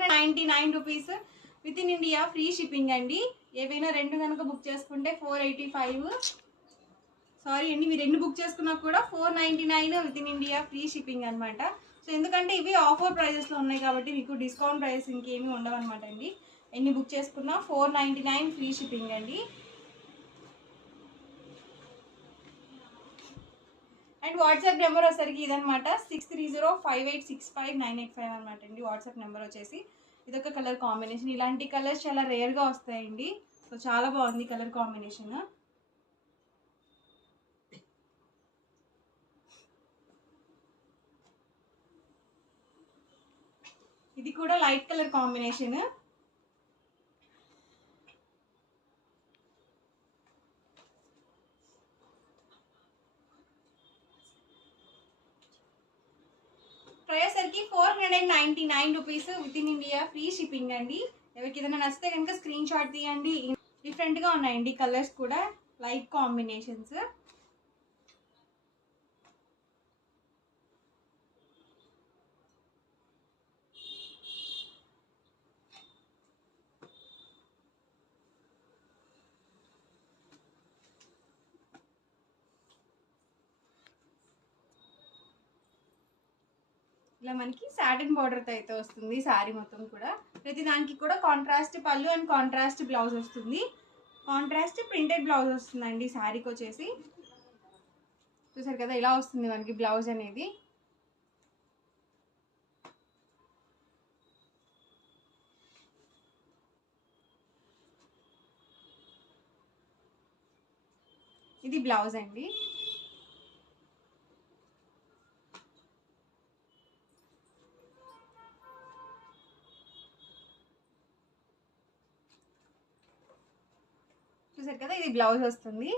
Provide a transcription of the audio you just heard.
₹99 with in India free shipping అండి. ఏవైనా 2 కనుక బుక్ చేసుకుంటే 485. సారీ అండి, మీరు 2 బుక్ చేసుకున్నా కూడా 499 with in India free shipping అనమాట. సో ఎందుకంటే ఇవి ఆఫర్ ప్రైజెస్లో ఉన్నాయి కాబట్టి మీకు డిస్కౌంట్ ప్రైస్ ఇంకేమీ ఉండవు అనమాట అండి. ఎన్ని బుక్ చేసుకున్నా 499 ఫ్రీ షిప్పింగ్ అండి. అండ్ వాట్సాప్ నెంబర్ వచ్చేసరికి ఇదనమాట 6305865985 అనమాట అండి వాట్సాప్ నెంబర్ వచ్చేసి. ఇదొక కలర్ కాంబినేషన్. ఇలాంటి కలర్స్ చాలా రేర్గా వస్తాయండి. సో చాలా బాగుంది కలర్ కాంబినేషన్. ఇది కూడా లైట్ కలర్ కాంబినేషన్. ప్రైస్ సరికి ₹499 with in India free shipping అండి. ఎవరికి ఏదైనా నచ్చితే కనుక స్క్రీన్ షాట్ తీయండి. డిఫరెంట్గా ఉన్నాయండి కలర్స్ కూడా, లైట్ కాంబినేషన్స్. ఇలా మనకి సాటిన్ బార్డర్తో అయితే వస్తుంది శారీ మొత్తం కూడా. ప్రతి దానికి కూడా కాంట్రాస్ట్ పళ్ళు అండ్ కాంట్రాస్ట్ బ్లౌజ్ వస్తుంది. కాంట్రాస్ట్ ప్రింటెడ్ బ్లౌజ్ వస్తుందండి శారీకి వచ్చేసి. చూసారు కదా ఇలా వస్తుంది మనకి బ్లౌజ్ అనేది. ఇది బ్లౌజ్ అండి. చూసారు కదా ఇది బ్లౌజ్ వస్తుంది.